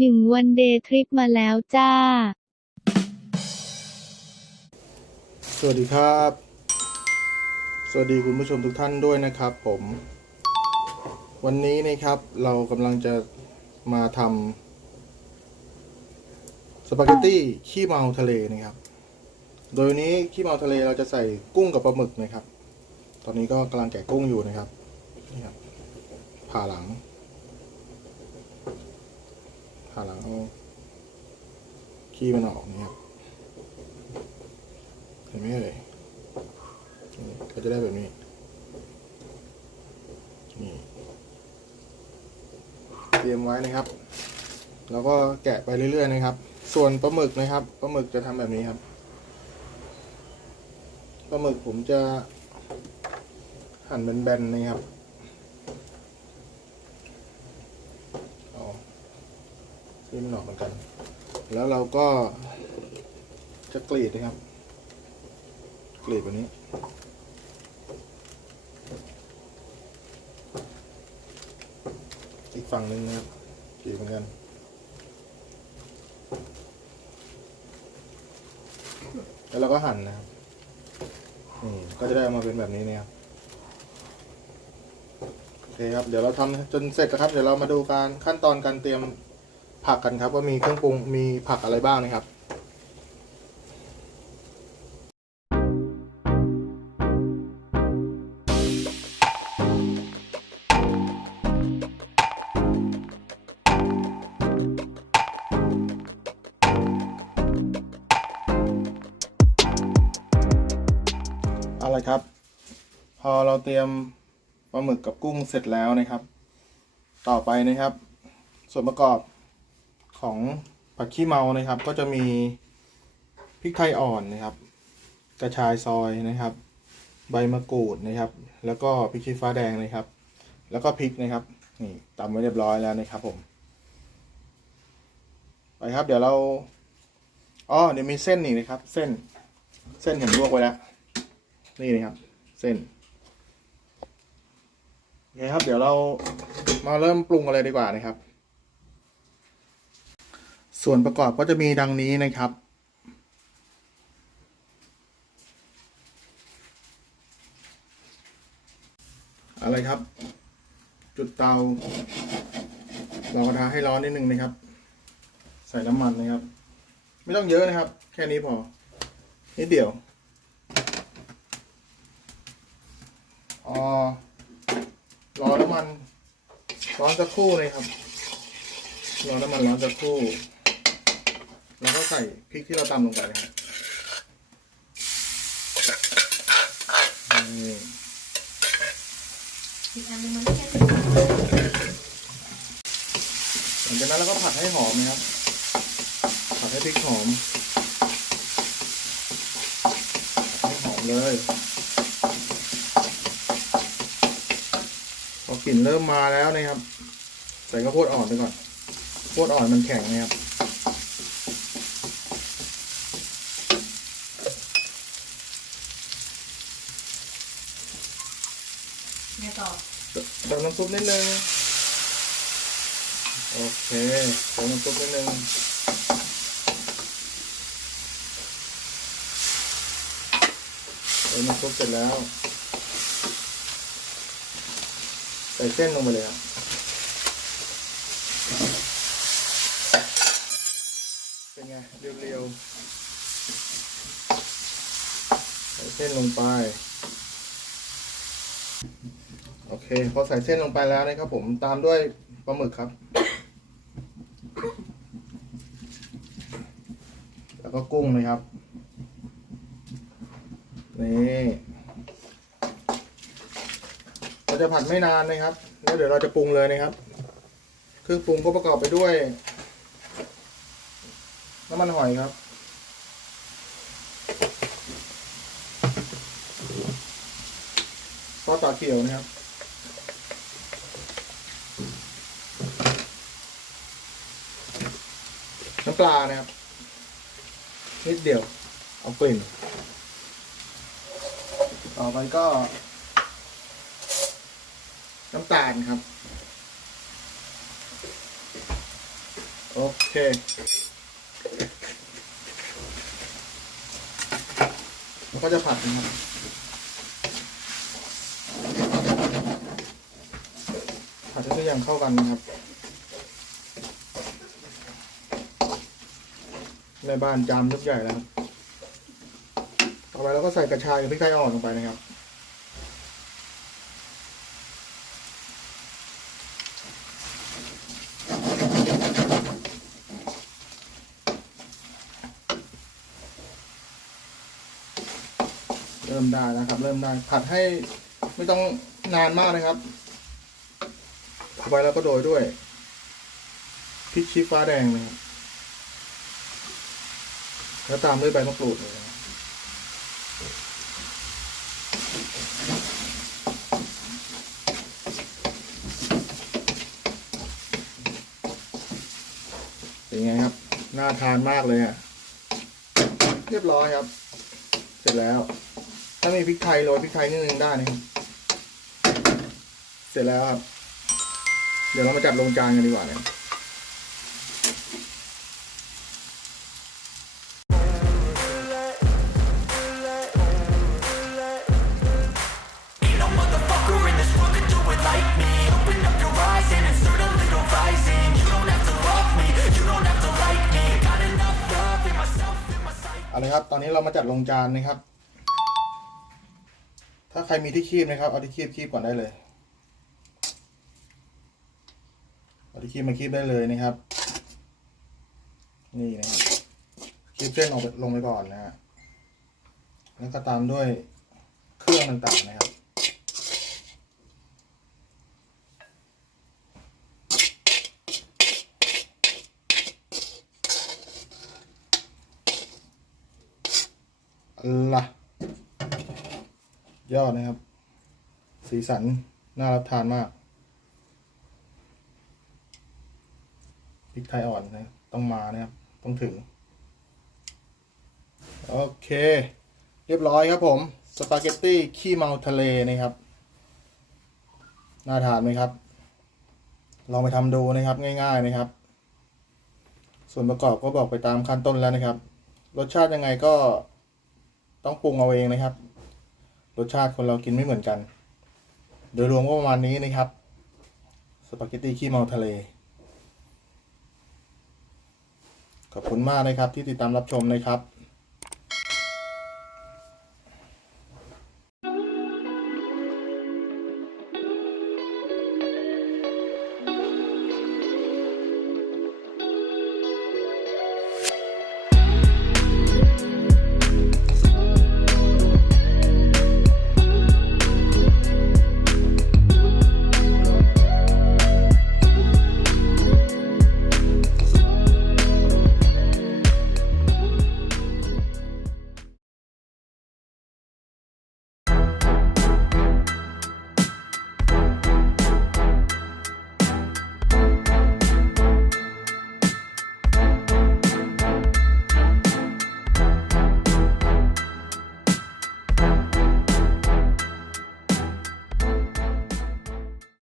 หนึ่งวันเดย์ทริปมาแล้วจ้า สวัสดีครับ สวัสดีคุณผู้ชมทุกท่านด้วยนะครับ ผม วันนี้นะครับเรากำลังจะมาทำสปาเกตตี้ขี้เมาทะเลนะครับ โดยนี้ขี้เมาทะเลเราจะใส่กุ้งกับปลาหมึกนะครับ ตอนนี้ก็กำลังแกะกุ้งอยู่นะครับนี่ครับผ่าหลัง ผ่าหลังเอาขี้มันออกนี่ครับเห็นไหมเอ่ยก็จะได้แบบนี้นี่เตรียมไว้นะครับ แล้วก็แกะไปเรื่อยๆนะครับ ส่วนปลาหมึกนะครับปลาหมึกจะทำแบบนี้ครับปลาหมึกผมจะหั่นเป็นแบนๆนะครับเอา ที่มันออกเหมือนกัน แล้วเราก็จะกรีดนะครับ กรีดแบบนี้อีกฝั่งหนึ่งนะครับกรีดเหมือนกันแล้วเราก็หั่นนะครับนี่ก็จะได้ออกมาเป็นแบบนี้นะครับโอเคครับ เดี๋ยวเราทำจนเสร็จนะครับ เดี๋ยวเรามาดูการขั้นตอนการเตรียม ผักกันครับว่ามีเครื่องปรุงมีผักอะไรบ้างนะครับอาละครับ พอเราเตรียมปลาหมึกกับกุ้งเสร็จแล้วนะครับ ต่อไปนะครับ ส่วนประกอบ ของผักขี้เมานะครับ ก็จะมีพริกไทยอ่อนนะครับ กระชายซอยนะครับ ใบมะกรูดนะครับ แล้วก็พริกชี้ฟ้าแดงนะครับ แล้วก็พริกนะครับ นี่ตำไว้เรียบร้อยแล้วนะครับผม ไปครับเดี๋ยวเราอ๋อเดี๋ยวมีเส้นนี่นะครับ เส้น เส้นเห็นลวกไว้แล้วนี่นะครับ เส้นโอเคครับ เดี๋ยวเรามาเริ่มปรุงกันเลยดีกว่านะครับ ส่วนประกอบก็จะมีดังนี้นะครับ อะไรครับ จุดเตา เรากระทะให้ร้อนนิดนึงนะครับ ใส่น้ำมันนะครับ ไม่ต้องเยอะนะครับ แค่นี้พอ นิดเดียวออรอน้ำมันร้อนสักครู่เลยครับ รอน้ำมันร้อนสักครู่ แล้วก็ใส่พริกที่เราตำลงไปนะครับนี่อีกอันหนึงมันไม่ใช่หลังจากนั้นเราก็ผัดให้หอมนะครับ ผัดให้พริกหอม ให้หอมเลย พอกลิ่นเริ่มมาแล้วนะครับ ใส่ข้าวโพดอ่อนไปก่อนข้าวโพดอ่อนมันแข็งนะครับ เนี่ย ต่อเติมน้ำซุปนิดนึง โอเคเติมน้ำซุปนิดนึงเติมน้ำซุปเสร็จแล้ว ใส่เส้นลงไปเลยครับเป็นไง เรียวๆ ใส่เส้นลงไป โอเค พอใส่เส้นลงไปแล้วนะครับผมตามด้วยปลาหมึกครับ แล้วก็กุ้งนะครับ นี่เราจะผัดไม่นานนะครับ แล้วเดี๋ยวเราจะปรุงเลยนะครับ เครื่องปรุงก็ประกอบไปด้วยน้ำมันหอยครับซอสปลาเขียวนะครับำปลานะครับ นิดเดียว เอากลิ่น ต่อไปก็ น้ำตาลครับ โอเคแล้วก็จะผัดนะครับผัดให้ทุกอย่างเข้ากันนะครับ ในบ้านจามทุกใหญ่แล้วครับต่อไปเราก็ใส่กระชายกับพริกไทยอ่อนลงไปนะครับ เริ่มได้นะครับ เริ่มได้ผัดให้ไม่ต้องนานมากนะครับต่อไปเราก็โรยด้วยพริกชี้ฟ้าแดงนะครับ แล้วตามด้วยใบมะกรูดเลยนะครับเป็นไงครับ น่าทานมากเลยอะ เรียบร้อยครับ เสร็จแล้ว ถ้ามีพริกไทยโรยพริกไทยนิดนึงได้นะครับ เสร็จแล้วครับ เดี๋ยวเรามาจัดลงจานกันดีกว่าเนี่ย เอาละครับ ตอนนี้เรามาจัดลงจานนะครับ ถ้าใครมีที่คีบนะครับ เอาที่คีบคีบก่อนได้เลย เอาที่คีบมาคีบได้เลยนะครับ นี่นะครับ คีบเส้นออกลงไปก่อนนะฮะ แล้วก็ตามด้วยเครื่องต่างๆนะครับ ละยอดนะครับ สีสัน น่ารับทานมากพริกไทยอ่อนนะต้องมานะครับ ต้องถึง โอเค เรียบร้อยครับผม สปาเกตตี้ ขี้เมาทะเลนะครับ น่าทานไหมครับ ลองไปทำดูนะครับ ง่าย ๆนะครับ ส่วนประกอบก็บอกไปตามขั้นต้นแล้วนะครับ รสชาติยังไงก็ ต้องปรุงเอาเองนะครับ รสชาติคนเรากินไม่เหมือนกัน โดยรวมก็ประมาณนี้นะครับ สปาเกตตี้ขี้เมาทะเล ขอบคุณมากนะครับที่ติดตามรับชมนะครับ